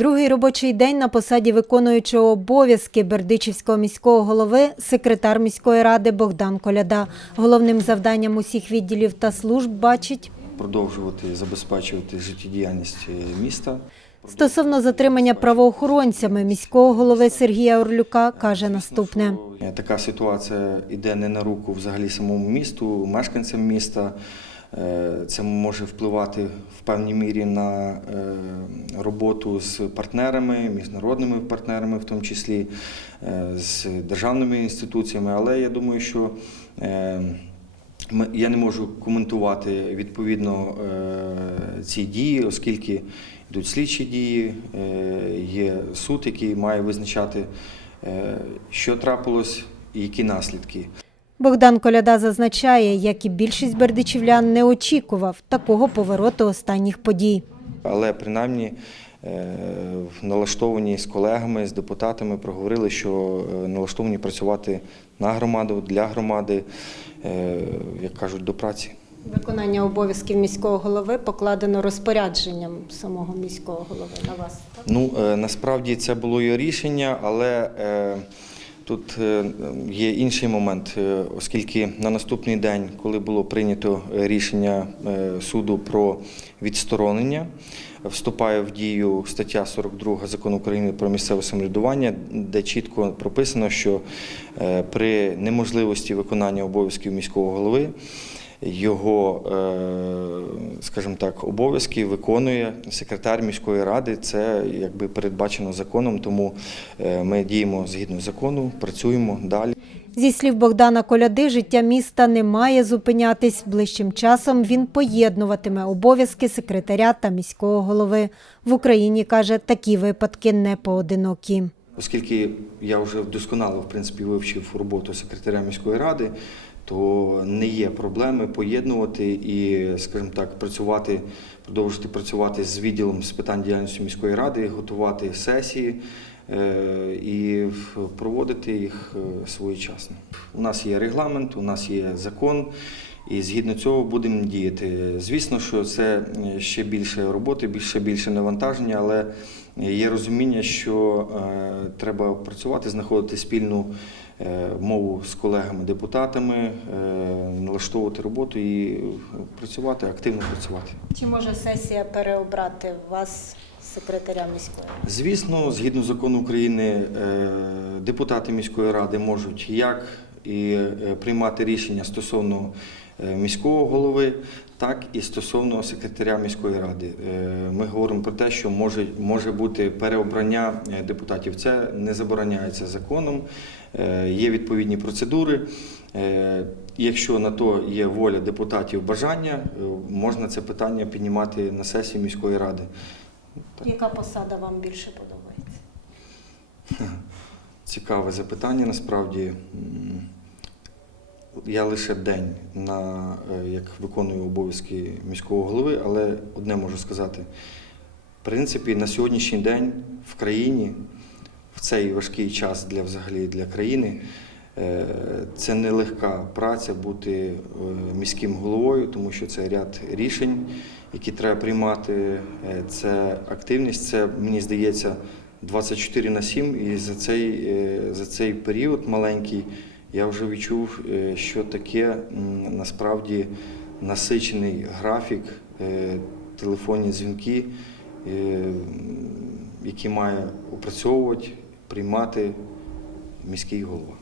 Другий робочий день на посаді виконуючого обов'язки Бердичівського міського голови секретар міської ради Богдан Коляда. Головним завданням усіх відділів та служб бачить продовжувати забезпечувати життєдіяльність е, міста. стосовно затримання правоохоронцями міського голови Сергія Орлюка каже наступне. Е, Така ситуація йде не на руку взагалі самому місту, мешканцям міста. Е, Це може впливати в певній мірі на е, роботу з партнерами, міжнародними партнерами, в тому числі е, з державними інституціями. Але я думаю, що я не можу коментувати відповідно ці дії, оскільки йдуть слідчі дії, є суд, який має визначати, що трапилось і які наслідки. Богдан Коляда зазначає, як і більшість бердичівлян не очікував такого повороту останніх подій. Але принаймні е, налаштовані з колегами, з депутатами проговорили, що е, налаштовані працювати на громаду, для громади, е, як кажуть, до праці. Виконання обов'язків міського голови покладено розпорядженням самого міського голови на вас. Так? Ну насправді це було його рішення, але тут е, є інший момент, е, оскільки на наступний день, коли було прийнято е, рішення суду про відсторонення, вступає в дію стаття 42 закону України про місцеве самоврядування, де чітко прописано, що при неможливості виконання обов'язків міського голови його, е, скажімо так, обов'язки виконує секретар міської ради. Це якби передбачено законом, тому е, ми діємо згідно закону, працюємо далі. Зі слів Богдана Коляди, життя міста не має зупинятись. Ближчим часом він поєднуватиме обов'язки секретаря та міського голови. В Україні, каже, такі випадки не поодинокі. Оскільки я вже вдосконало в принципі вивчив роботу секретаря міської ради, то не є проблеми поєднувати і, скажімо так, працювати, продовжити працювати з відділом з питань діяльності міської ради, готувати сесії і проводити їх е, своєчасно. У нас є регламент, у нас є закон. І згідно цього будемо діяти. Звісно, що це е, ще більше роботи, більше більше навантаження, але є розуміння, що е, треба працювати, знаходити спільну е, мову з колегами-депутатами, е, налаштовувати роботу і е, працювати, активно працювати. Чи може сесія переобрати вас, секретаря міської? Звісно, згідно закону України, е, депутати міської ради можуть як і е, приймати рішення стосовно е, міського голови, так і стосовно секретаря міської ради. Е, Ми говоримо про те, що може, може бути переобрання е, депутатів. Це не забороняється законом. Е, Є відповідні процедури. Е, Якщо на то є воля депутатів бажання, е, можна це питання піднімати на сесії міської ради. Яка посада вам більше подобається? Цікаве запитання. Насправді я лише день на е, як виконую обов'язки міського голови, але одне можу сказати. В принципі, на сьогоднішній день в країні, в цей важкий час для взагалі для країни, е, це нелегка праця бути е, міським головою, тому що це ряд рішень, які треба приймати. Це активність, це мені здається 24 на 7. І за цей, за цей період маленький я вже відчув, е, що таке насправді насичений графік, е, телефонні дзвінки, е, які має опрацьовувати, приймати міський голова.